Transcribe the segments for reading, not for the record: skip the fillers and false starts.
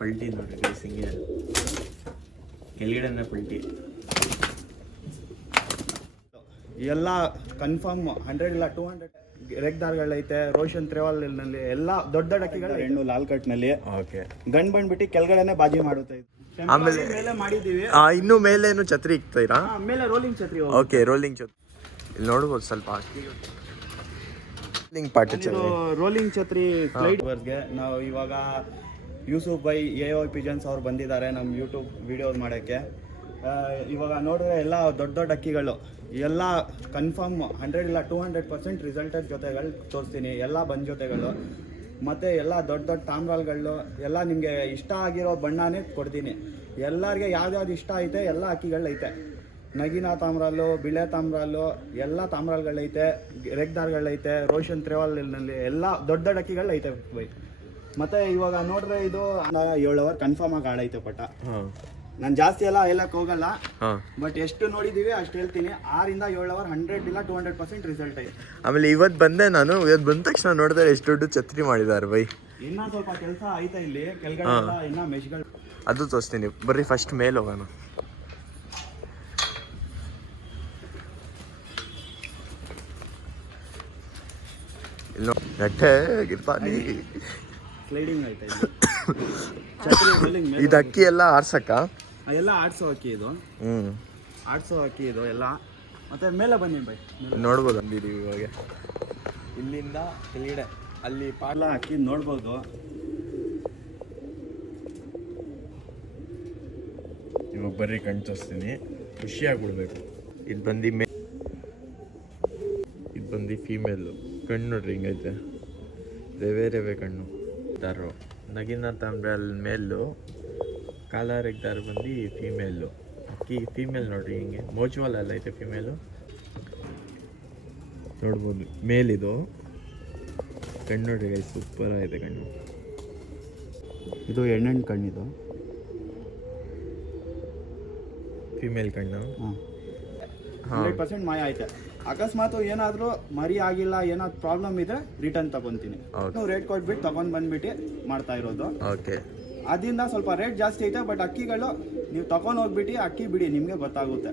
ಪಲ್ಟಿ ನೋಡ್ರಿ ಗೈಸ್ ಹಿಂಗೆ ಕೆಳಗಡೆನೇ ಪಲ್ಟಿ. ಎಲ್ಲ ಕನ್ಫರ್ಮ್ 100 ಇಲ್ಲ 200 ರೆಗ್ದಾರ್ಗಳೈತೆ. ರೋಷನ್ ತ್ರೇವಾಲ್ನಲ್ಲಿ ಎಲ್ಲ ದೊಡ್ಡ ದೊಡ್ಡ ಅಕ್ಕಿಗಳು ಹೆಣ್ಣು ಲಾಲ್ ಕಟ್ನಲ್ಲಿ. ಓಕೆ, ಗಂಡು ಬಂದ್ಬಿಟ್ಟು ಕೆಳಗಡೆನೆ ಬಾಜಿ ಮಾಡುತ್ತೆ. ಆಮೇಲೆ ಮೇಲೆ ಮಾಡಿದ್ದೀವಿ. ಇನ್ನು ಮೇಲೇನು ಛತ್ರಿ ಇಕ್ತೀರಾ? ಮೇಲೆ ರೋಲಿಂಗ್ ಛತ್ರಿ. ಓಕೆ, ರೋಲಿಂಗ್ ಛತ್ರಿ ಇಲ್ಲಿ ನೋಡ್ಬೋದು ಸ್ವಲ್ಪ ಪಾರ್ಟ್. ರೋಲಿಂಗ್ ಛತ್ರಿ ಸ್ಲೈಡ್ ವರ್ಸ್ಗೆ ನಾವು ಇವಾಗ ಯೂಸುಫ್ ಬೈ AO ಪಿಜನ್ಸ್ ಅವ್ರು ಬಂದಿದ್ದಾರೆ ನಮ್ಮ ಯೂಟ್ಯೂಬ್ ವಿಡಿಯೋಸ್ ಮಾಡೋಕ್ಕೆ. ಇವಾಗ ನೋಡಿದ್ರೆ ಎಲ್ಲ ದೊಡ್ಡ ದೊಡ್ಡ ಅಕ್ಕಿಗಳು ಎಲ್ಲ ಕನ್ಫರ್ಮ್ 100 ಇಲ್ಲ 200% ರಿಸಲ್ಟೆಡ್ ಜೊತೆಗಳು ತೋರಿಸ್ತೀನಿ. ಎಲ್ಲ ಬಂದ ಜೊತೆಗಳು ಮತ್ತು ಎಲ್ಲ ದೊಡ್ಡ ದೊಡ್ಡ ತಾಮ್ರಾಲ್ಗಳು ಎಲ್ಲ ನಿಮಗೆ ಇಷ್ಟ ಆಗಿರೋ ಬಣ್ಣನೇ ಕೊಡ್ತೀನಿ. ಎಲ್ಲರಿಗೆ ಯಾವ್ದು ಇಷ್ಟ ಐತೆ ಎಲ್ಲ ಅಕ್ಕಿಗಳೈತೆ. ನಗಿನಾ ತಾಮ್ರಾಲು, ಬಿಳೆ ತಾಮ್ರಾಲು, ಎಲ್ಲ ತಾಮ್ರಾಲ್ಗಳೈತೆ, ರೆಗ್ದಾರ್ಗಳೈತೆ, ರೋಷನ್ ತ್ರೇವಾಲ್ನಲ್ಲಿ ಎಲ್ಲ ದೊಡ್ಡ ದೊಡ್ಡ ಅಕ್ಕಿಗಳೈತೆ ಬೈ. ಮತ್ತು ಇವಾಗ ನೋಡ್ರೆ ಇದು 7 ಅವರ್ ಕನ್ಫರ್ಮ್ ಆಗಿ ಆಡೈತೆ ಪಟ. ನಾನು ಜಾಸ್ತಿ ಎಲ್ಲ ಹೇಳಕ್ಕೆ ಹೋಗಲ್ಲ, ಬಟ್ ಎಷ್ಟು ನೋಡಿದೀವಿ ಅಷ್ಟು ಹೇಳ್ತೀನಿ. 6 ಇಂದ 7 ಅವರ್ 100 ಇಲ್ಲ 200% ರಿಸಲ್ಟ್ ಐತೆ. ಆಮೇಲೆ ಇವತ್ತು ಬಂದ ತಕ್ಷಣ ನೋಡಿದ್ರೆ ಎಷ್ಟು ದೊಡ್ಡ ಛತ್ರಿ ಮಾಡಿದ್ದಾರೆ ಬೈ. ಇನ್ನೂ ಸ್ವಲ್ಪ ಕೆಲಸ ಐತೆ ಇಲ್ಲಿ ಕೆಳಗಡೆ ಇನ್ನ ಮೆಶ್ಗಳು. ಅದು ತೋರಿಸ್ತೀನಿ ಬರ್ರಿ. ಫಸ್ಟ್ ಮೇಲೆ ಹೋಗೋಣ. ಇಲ್ಲ ನೆಟ್ಟೆ ಗಿರ್ತಾನಿ ಸ್ಲೈಡಿಂಗ್ ಐತೆ ಛತ್ರಿ ರೋಲಿಂಗ್ ಮೇಲೆ. ಇದು ಅಕ್ಕಿ ಎಲ್ಲ ಆರ್ಸಕ್ಕ ಎಲ್ಲ ಆಡ್ಸೋ ಅಕ್ಕಿ ಇದು. ಆಡ್ಸೋ ಅಕ್ಕಿ ಇದು ಎಲ್ಲ. ಮತ್ತೆ ಮೇಲೆ ಬನ್ನಿ ಬೈ, ನೋಡ್ಬೋದು. ಅಂದಿದ್ದೀವಿ ಇವಾಗ ಇಲ್ಲಿಂದ ಕೆಳಗಡೆ ಅಲ್ಲಿ ಪಾಲ ಅಕ್ಕಿ ನೋಡ್ಬೋದು. ಇವಾಗ ಬರ್ರಿ ಕಣ್ಣು ತೋರಿಸ್ತೀನಿ, ಖುಷಿಯಾಗ್ಬಿಡ್ಬೇಕು. ಇದು ಬಂದು ಫೀಮೇಲು. ಕಣ್ಣು ನೋಡ್ರಿ ಹಿಂಗೈತೆ, ರೇವೆ ಕಣ್ಣು. ದಾರು ನಗಿನ ತಾಮ್ರಾಲ್ ಮೇಲು, ಕಾಲರ್ ಎಗ್ದಾರು ಬಂದು ಫೀಮೇಲು. ಅಕ್ಕಿ ಫೀಮೇಲ್ ನೋಡ್ರಿ ಹಿಂಗೆ ಮೋಜುವಲ್ ಎಲ್ಲ ಐತೆ ಫೀಮೇಲು ನೋಡ್ಬೋದು. ಮೇಲಿದು ಕಣ್ಣು ನೋಡ್ರಿ ಗೈಸ್, ಸೂಪರ್ ಆಗಿದೆ ಕಣ್ಣು. ಇದು ಹೆಣ್ಣು ಕಣ್ಣಿದು ಫೀಮೇಲ್ ಕಣ್ಣು. 100% ಮಾಯ ಐತೆ. ಅಕಸ್ಮಾತ್ ಏನಾದರೂ ಮರಿ ಆಗಿಲ್ಲ, ಏನಾದ್ರು ಪ್ರಾಬ್ಲಮ್ ಇದ್ರೆ ರಿಟರ್ನ್ ತಗೊಂತೀನಿ. ರೇಟ್ ಕೊಟ್ಬಿಟ್ಟು ತಗೊಂಡ್ ಬಂದ್ಬಿಟ್ಟು ಮಾಡ್ತಾ ಇರೋದು. ಓಕೆ, ಅದರಿಂದ ಸ್ವಲ್ಪ ರೇಟ್ ಜಾಸ್ತಿ ಐತೆ, ಬಟ್ ಅಕ್ಕಿಗಳು ನೀವು ತಗೊಂಡ್ ಹೋಗ್ಬಿಟ್ಟು ಅಕ್ಕಿ ಬಿಡಿ, ನಿಮ್ಗೆ ಗೊತ್ತಾಗುತ್ತೆ.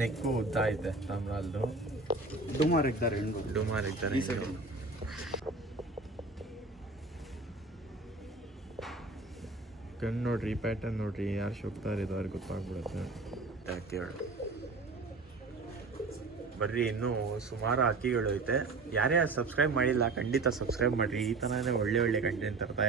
ನೆಕ್ಕು ಉದ್ದ ಐತೆ ತಾಮ್ರಾಲ್ದು. ಡುಮಾರ್ ಇದ್ದಾರೆ ಹೆಣ್ಣು, ಡುಮಾರ್ ಇದ್ದಾರೆ. ಕಣ್ಣು ನೋಡ್ರಿ, ಪ್ಯಾಟರ್ನ್ ನೋಡ್ರಿ, ಯಾರು ಶೋಕ್ತಾ ಇರೋದು ಅವ್ರಿಗೆ ಗೊತ್ತಾಗ್ಬಿಡುತ್ತೆ. ಬರ್ರಿ, ಇನ್ನೂ ಸುಮಾರು ಅಕ್ಕಿಗಳು ಐತೆ. ಯಾರ್ಯಾರು ಸಬ್ಸ್ಕ್ರೈಬ್ ಮಾಡಿಲ್ಲ ಖಂಡಿತ ಸಬ್ಸ್ಕ್ರೈಬ್ ಮಾಡಿರಿ. ಈ ಥರನೇ ಒಳ್ಳೆ ಕಂಟೆಂಟ್ ತರ್ತಾ ಇರ್ತೀನಿ.